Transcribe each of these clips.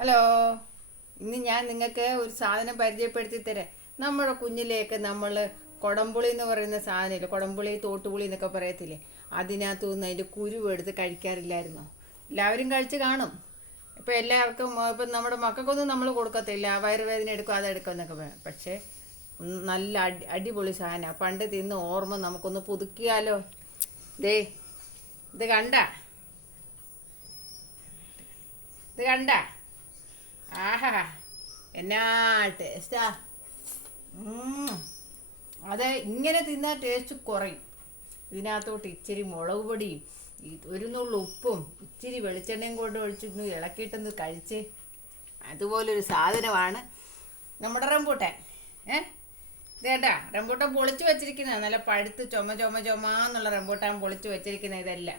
Hello. ഇന്ന് ഞാൻ നിങ്ങൾക്ക് ഒരു സാധനം പരിചയപ്പെടുത്തി തരാം. നമ്മുടെ കുഞ്ഞിലേക്ക് നമ്മൾ കുടംപുളി എന്ന് പറയുന്ന സാധനമില്ല, കുടംപുളി തോട്ടുപുളി എന്നൊക്കെ പറയത്തില്ലേ, അതിനകത്തു നിന്ന് അതിൻ്റെ കുരുവെടുത്ത് കഴിക്കാറില്ലായിരുന്നോ? എല്ലാവരും കഴിച്ച് കാണും. ഇപ്പം എല്ലാവർക്കും ഇപ്പം നമ്മുടെ മക്കൾക്കൊന്നും നമ്മൾ കൊടുക്കത്തില്ല, വയറുവേദന എടുക്കും അതെടുക്കും എന്നൊക്കെ പറയും. പക്ഷേ നല്ല അടിപൊളി സാധനമാണ്. പണ്ട് തിന്ന് ഓർമ്മ നമുക്കൊന്ന് പുതുക്കിയാലോ? ദേ ഇത് കണ്ട, ഇത് കണ്ട, ആഹാ എന്നാ ടേസ്റ്റാ. അത് ഇങ്ങനെ തിന്നാൽ ടേസ്റ്റ് കുറയും. ഇതിനകത്തോട്ട് ഇച്ചിരി മുളക് പൊടിയും ഒരു നുള്ളു ഉപ്പും ഇച്ചിരി വെളിച്ചെണ്ണയും കൊണ്ട് ഒഴിച്ചൊന്ന് ഇളക്കിയിട്ടൊന്ന് കഴിച്ച്. അതുപോലൊരു സാധനമാണ് നമ്മുടെ റംബൂട്ടാൻ. ഇതേട്ടാ റംബൂട്ടാൻ പൊളിച്ച് വെച്ചിരിക്കുന്നത്, നല്ല പഴുത്ത് ചുമന്നുള്ള റംബൂട്ടാൻ പൊളിച്ച് വെച്ചിരിക്കുന്ന ഇതല്ല.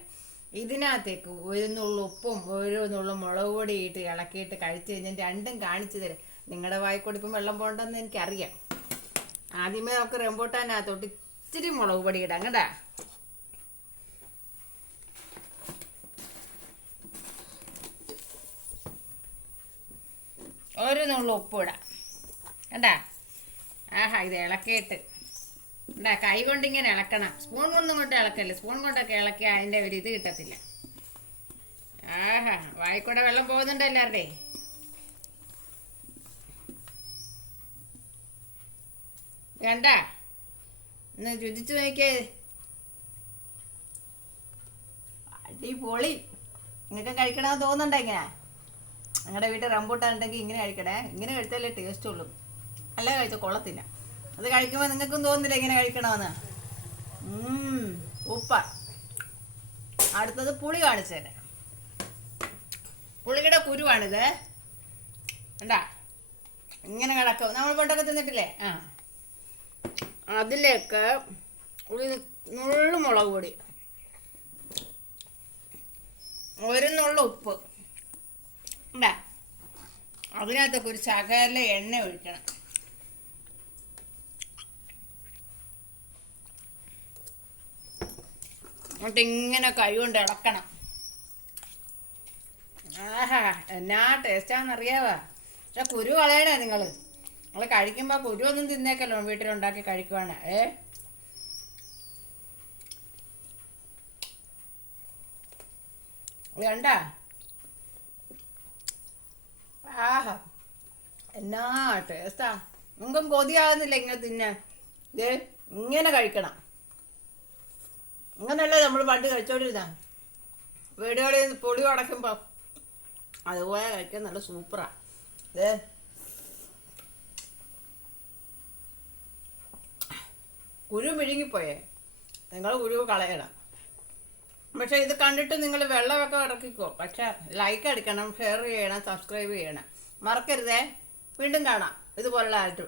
ഇതിനകത്തേക്ക് ഒരു നുള്ളു ഉപ്പും ഒരു നുള്ളു മുളക് പൊടി ഇട്ട് ഇളക്കിയിട്ട് കഴിച്ച് കഴിഞ്ഞാൽ രണ്ടും കാണിച്ചു തരാം. നിങ്ങളുടെ വായിക്കൊടിപ്പം വെള്ളം പോകണ്ടെന്ന് എനിക്കറിയാം. ആദ്യമേ നമുക്ക് റംബൂട്ടാനകത്തോട്ട് ഇച്ചിരി മുളക് പൊടി ഇടാം കേട്ടാ. ഒരു നുള്ളു ഉപ്പ് ഇടാം കണ്ടാ. ആഹാ ഇത് ഇളക്കിയിട്ട് എന്താ കൈ കൊണ്ടിങ്ങനെ ഇളക്കണം, സ്പൂൺ കൊണ്ടും കൊണ്ട് ഇളക്കല്ലേ. സ്പൂൺ കൊണ്ടൊക്കെ ഇളക്കി അതിൻ്റെ ഒരു ഇത് കിട്ടത്തില്ല. ആഹാ വായിക്കൂടെ വെള്ളം പോകുന്നുണ്ട് എല്ലാവരുടെ. വേണ്ട ഒന്ന് രുചിച്ച് നോക്കിയേ, അടിപൊളി. നിങ്ങൾക്ക് കഴിക്കണമെന്ന് തോന്നുന്നുണ്ടോ? ഇങ്ങനെ നിങ്ങളുടെ വീട്ടിൽ റംബൂട്ടാൻ ഉണ്ടെങ്കിൽ ഇങ്ങനെ കഴിക്കണേ. ഇങ്ങനെ കഴിച്ചാലേ ടേസ്റ്റ് ഉള്ളൂ, അല്ല കഴിച്ചാൽ കൊള്ളത്തില്ല. അത് കഴിക്കുമ്പോൾ നിങ്ങൾക്കും തോന്നുന്നില്ല ഇങ്ങനെ കഴിക്കണമെന്ന്. സൂപ്പർ. അടുത്തത് പുളി കാണിച്ചു തരാം. പുളിയുടെ കുരുവാണിത് എന്താ ഇങ്ങനെ കിടക്കും. നമ്മൾ പണ്ടൊക്കെ തിന്നിട്ടില്ലേ? അതിലേക്ക് ഒരു നുള്ളു മുളക് പൊടി, ഒരു നുള്ളു ഉപ്പ് ഉണ്ടാ. അതിനകത്തൊക്കെ ഒരു ശകല എണ്ണ ഒഴിക്കണം. എന്നിട്ട് ഇങ്ങനെ കൈ കൊണ്ട് ഇളക്കണം. ആഹാ എന്നാ ടേസ്റ്റാണെന്നറിയാവാ. പക്ഷെ കുരു കളയണേ നിങ്ങൾ കഴിക്കുമ്പോൾ കുരു ഒന്നും തിന്നേക്കല്ലോ, വീട്ടിലുണ്ടാക്കി കഴിക്കുവാണ്. വേണ്ട. ആഹാ എന്നാ ടേസ്റ്റാ. നിങ്ങൾക്കും കൊതിയാകുന്നില്ല ഇങ്ങനെ തിന്നാൻ? ഇങ്ങനെ കഴിക്കണം. അങ്ങനെയല്ലേ നമ്മൾ പണ്ട് കഴിച്ചോണ്ടിരുന്ന. വീടുകളിൽ പൊടി ഉടക്കുമ്പോൾ അതുപോലെ കഴിക്കാൻ നല്ല സൂപ്പറാ. കുരു മിഴുങ്ങിപ്പോയേ, നിങ്ങൾ കുരു കളയണം. പക്ഷെ ഇത് കണ്ടിട്ട് നിങ്ങൾ വെള്ളമൊക്കെ ഇറക്കിക്കോ. പക്ഷെ ലൈക്ക് അടിക്കണം, ഷെയർ ചെയ്യണം, സബ്സ്ക്രൈബ് ചെയ്യണം, മറക്കരുതേ. വീണ്ടും കാണാം ഇതുപോലുള്ള ആയിട്ട്.